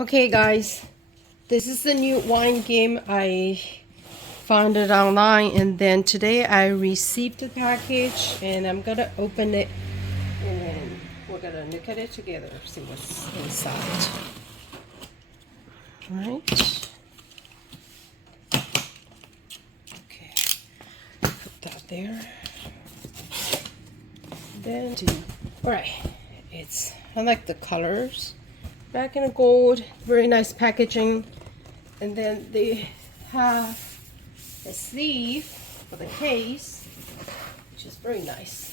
Okay guys, this is the new wine game. I found it online, and then today I received the package and I'm gonna open it and then we're gonna look at it together, see what's inside. Alright. Okay, put that there. Then alright, I like the colors. Black and gold, very nice packaging. And then they have a sleeve for the case, which is very nice.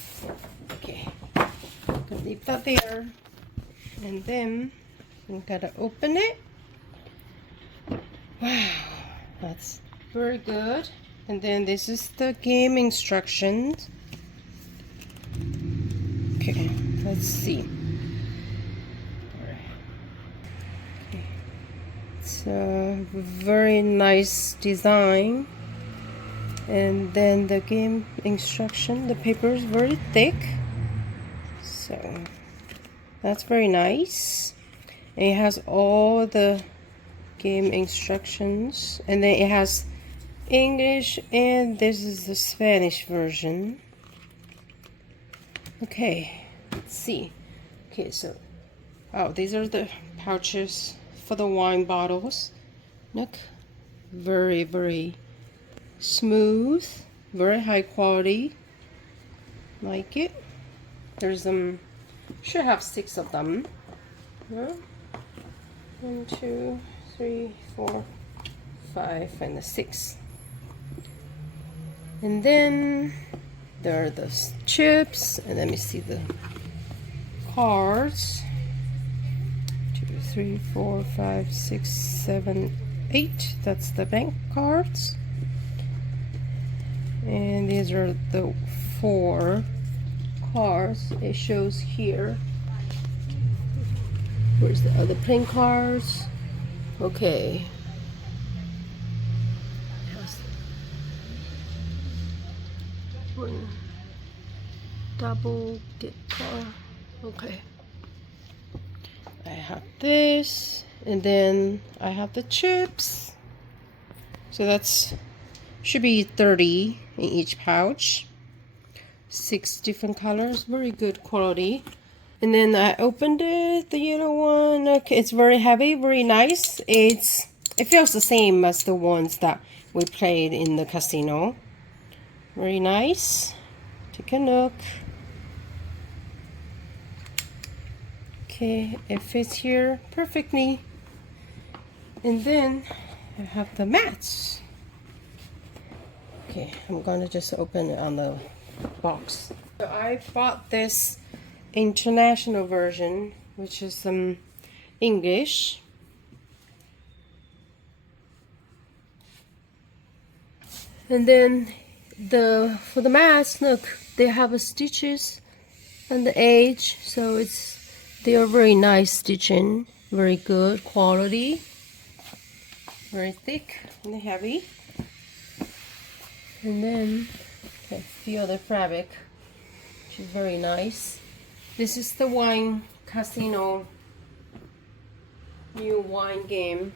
Okay, I'm gonna leave that there. And then I'm gonna open it. Wow, that's very good. And then this is the game instructions. Okay, let's see. It's a very nice design. And then the game instruction, the paper is very thick, so that's very nice. And it has all the game instructions, and then it has English, and this is the Spanish version. Okay, let's see. Okay, so these are the pouches for the wine bottles. Look, very smooth, very high quality. Like it. There's should have 6 of them. Yeah. 1, 2, 3, 4, 5, and 6. And then there are the chips, and let me see the cards. 2, 3, 4, 5, 6, 7, 8. That's the bank cards. And these are the 4 cards it shows here. Where's the other playing cards? Okay. One double guitar. Okay. I have this, and then I have the chips. So that's should be 30 in each pouch. 6 different colors, very good quality. And then I opened it, the yellow one. Okay, it's very heavy, very nice. It feels the same as the ones that we played in the casino. Very nice. Take a look. Okay, it fits here perfectly. And then I have the mats. Okay, I'm gonna just open it on the box. So I bought this international version, which is English. And then for the mats, look, they have a stitches on the edge, so they are very nice stitching, very good quality, very thick and heavy. And then I feel the fabric, which is very nice. This is the wine casino new wine game.